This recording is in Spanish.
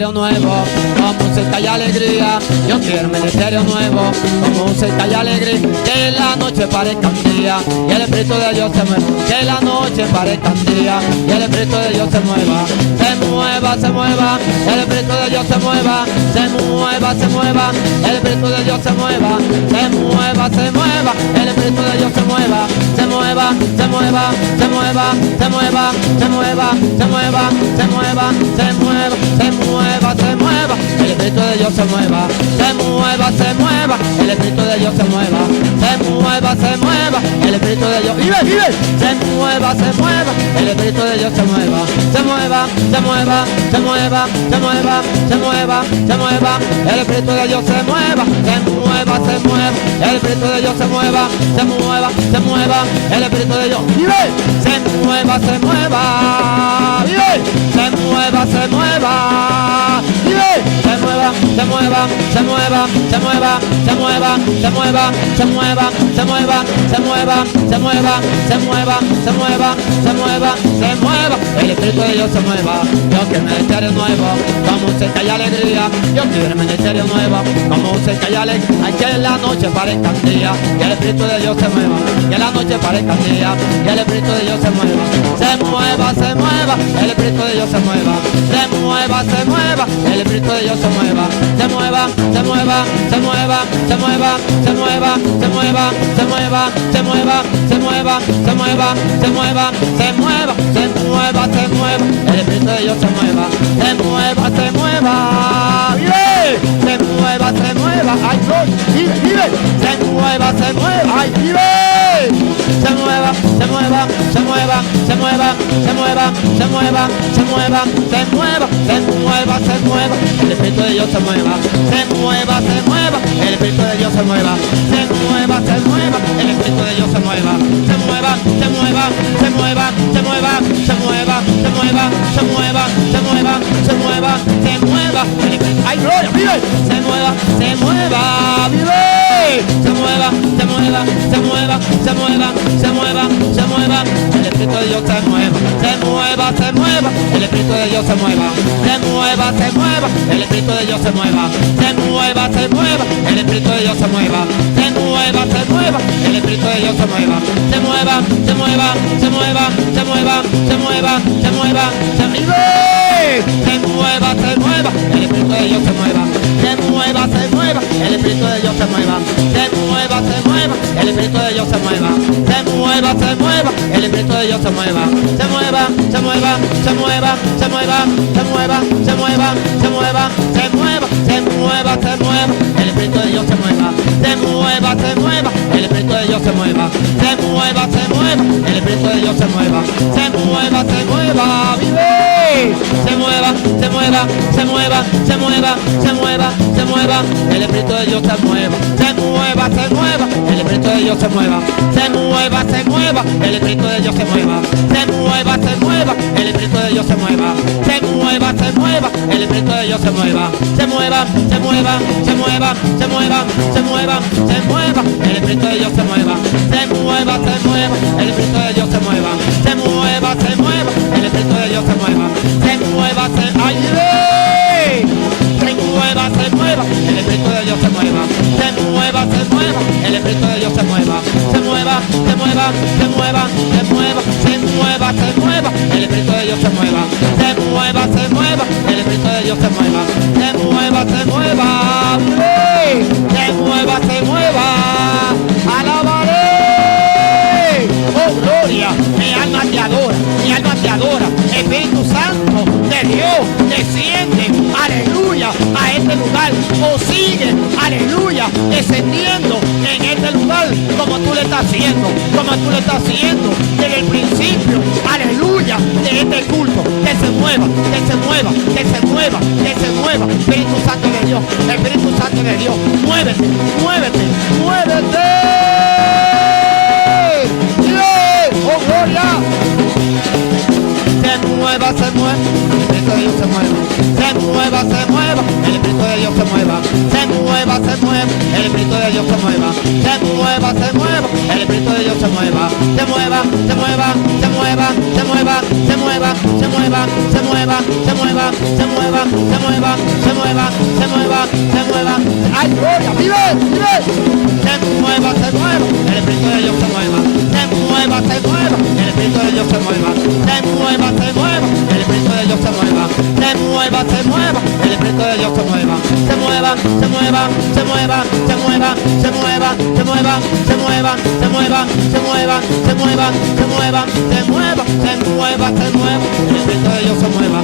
ministerio nuevo, con música y alegría. Yo quiero un ministerio nuevo, con música y alegría. Que la noche parezca un día y el Espíritu de Dios se mueva. Que la noche parezca un día y el Espíritu de Dios se mueva. Se mueva, se mueva, el Espíritu de Dios se mueva. Se mueva, se mueva, el Espíritu de Dios se mueva. Se mueva, se mueva, el Espíritu de Dios se mueva. Se mueva, se mueva, se mueva, se mueva, se mueva, se mueva, se mueva, se mueva, se mueva, se mueva, el Espíritu de Dios se mueva. Se mueva, se mueva, el Espíritu de Dios se mueva. Se mueva, se mueva, el Espíritu de Dios. ¡Vive, vive! Se mueva, se mueva, el Espíritu de Dios se mueva. Se mueva, se mueva, se mueva, se mueva, se mueva, se mueva, el Espíritu de Dios se mueva. Se mueva, se mueva, el Espíritu de Dios se mueva. Se mueva, se mueva, el Espíritu de Dios. ¡Vive! Se mueva, se mueva. ¡Vive! Se mueva, se mueva. ¡Vive! Se mueva, se mueva, se mueva, se mueva, se mueva, se mueva, se mueva, se mueva, se mueva, se mueva, se mueva, se mueva, se mueva, se mueva, el Espíritu de Dios se mueva. Yo quiero un ministerio nuevo, con música y alegría. Yo quiero un ministerio nuevo, con música y alegría. Hay que la noche parezca un día y el Espíritu de Dios se mueva. Que la noche parezca un día y el Espíritu de Dios se mueva. Se mueva, se mueva, el Espíritu de Dios se mueva. Se mueva, se mueva, el Espíritu de Dios se mueva. Se mueva, se mueva, se mueva, se mueva, se mueva, se mueva, se mueva, se mueva, se mueva, se mueva, se mueva, se mueva, se mueva, se mueva, el Espíritu de Dios se mueva. Se mueva, se mueva, vive, se mueva, se mueva, ay Dios, vive, vive, se mueva, se mueva, ay vive. Se mueva, se mueva, se mueva, se mueva, se mueva, se mueva, se mueva, se mueva, se mueva, se mueva, el Espíritu de Dios se mueva. Se mueva, se mueva, el Espíritu de Dios se mueva. Se mueva, se mueva, el Espíritu de Dios se mueva. Se mueva, se mueva, se mueva, se mueva, se mueva, se mueva, se mueva, se mueva, se mueva, se mueva, el Espíritu, ay gloria, vive, se mueva, se mueva, vive, se mueva, se mueva, se mueva, se mueva, se mueva, se mueva, el Espíritu de Dios se mueva. Se mueva, se mueva, el Espíritu de Dios se mueva. Se mueva, se mueva, el Espíritu de Dios se mueva. Se mueva, se mueva, el Espíritu de Dios se mueva. Se mueva, se mueva, el Espíritu de Dios se mueva. Se mueva, se mueva, se mueva, se mueva, se mueva, se mueva, se vive. Se mueva, se mueva, el Espíritu de Dios se mueva. Se mueva, se mueva, el Espíritu de Dios se mueva. Se mueva, se mueva, el Espíritu de Dios se mueva. Se mueva, se mueva, el Espíritu de Dios se mueva. Se mueva, se mueva, se mueva, se mueva, se mueva, se mueva, se mueva, se mueva, se mueva, se mueva, el Espíritu de Dios se mueva. Se mueva, se mueva, el Espíritu de Dios se mueva. Se mueva, se mueva, el Espíritu de Dios se mueva. Se mueva, se mueva, vive. Se mueva, se mueva, se mueva, se mueva, se mueva, se mueva, el Espíritu de Dios se mueva. Se mueva, se mueva, el Espíritu de Dios se mueva. Se mueva, se mueva, el Espíritu de Dios se mueva. Se mueva, se mueva, el Espíritu de Dios se mueva. Se mueva, se mueva, el Espíritu de Dios se mueva. Se mueva, se mueva, se mueva, se mueva, se mueva, se mueva, el Espíritu de Dios se mueva. Se mueva, se mueva, el Espíritu de Dios se mueva. Se mueva, se mueva, el Espíritu de Dios se mueva. Se mueva, se ay, se mueva, se mueva, el Espíritu de Dios se mueva. Se mueva, se mueva, el Espíritu de Dios se mueva. Se mueva, se mueva, se mueva, se mueva, se mueva, se mueva, el Espíritu de Dios se mueva. Se mueva, se mueva, el Espíritu de Dios se mueva. Se mueva, se mueva, se mueva, se mueva, alabaré. Oh gloria, mi alma te adora, mi alma te adora. Espíritu Santo de Dios desciende, aleluya, a este lugar, o sigue, aleluya, descendiendo en este lugar como tú le estás haciendo, como tú le estás haciendo desde el principio, aleluya, de este culto. Que se mueva, que se mueva, que se mueva, que se mueva, Espíritu Santo de Dios, Espíritu Santo de Dios, muévete, muévete, muévete. ¡Oh gloria! Se mueva, se mueva, el Espíritu de Dios se mueva. Se mueva, se mueva, el Espíritu de Dios se mueva. Se mueva, se mueva, el Espíritu de Dios se mueva. Se mueva, se mueva, el Espíritu de Dios se mueva. Se mueva, se mueva, se mueva, se mueva, se mueva, se mueva, se mueva, se mueva, se mueva, se mueva, se mueva, se mueva, se mueva. ¡Ay, gloria! ¡Vive! ¡Vive! Se mueva, el Espíritu de Dios se mueva. Se mueva, el Espíritu de Dios se mueva. Se mueva, el Espíritu de Dios se mueva. Se mueva, el Espíritu de Dios se mueva. Se mueva, se mueva, se mueva, se mueva, se mueva, se mueva, se mueva, se mueva, se mueva, se mueva, se mueva, se mueva, se mueva, se mueva, el Espíritu de Dios se mueva.